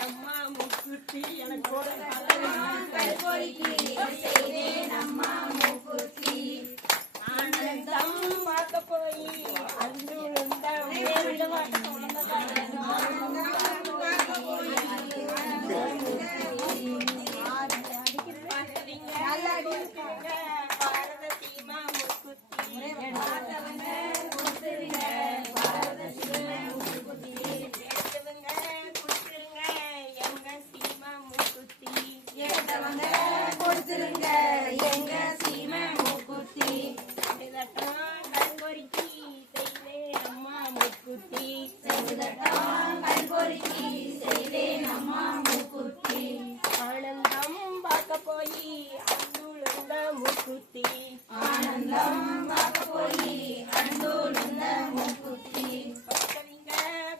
அம்மா முக்குத்தி எனக்கு ஒரு கல்பொறிக்கு செய்தேன் அம்மா மூக்குத்தி ஆனந்தம் பார்க்க போய் அன்று பாரத சீமா முக்குத்தி எடுத்தவங்க கொடுத்துருங்க எங்க சீமை மூக்குத்தி கல்பொறிக்கு செய்தேன் அம்மா முக்குத்தி கல்பொறிக்கு செய்தேன் அம்மா மூக்குத்தி ஆனந்தம் பார்க்க போய் அந்துழுந்த முக்குத்தி ஆனந்தம் பார்க்க போய் அந்தோழுந்த மூக்குத்தி கொடுத்தவங்க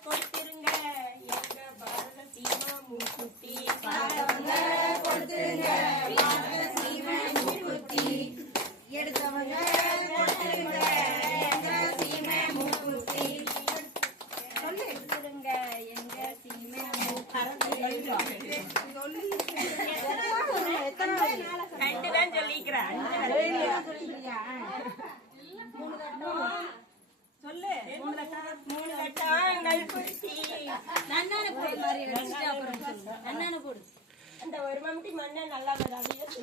கொடுத்திருங்க எங்க பாரத சீமா முக்குத்தி பார்த்தவங்க கொடுத்துருங்க பாரத சீமை மூக்குத்தி எடுத்தவங்க கொடுத்துருங்க எங்க சீமை மூக்குத்தி கொடுத்திருங்க எங்க சீமா ரெண்டு தான் சொல்லிக்கிறேன் சொல்லு மூணு கட்டாங்கள் குறிச்சி நன்னான போடு அந்த ஒரு மம்டி மண்ணை நல்லா வராது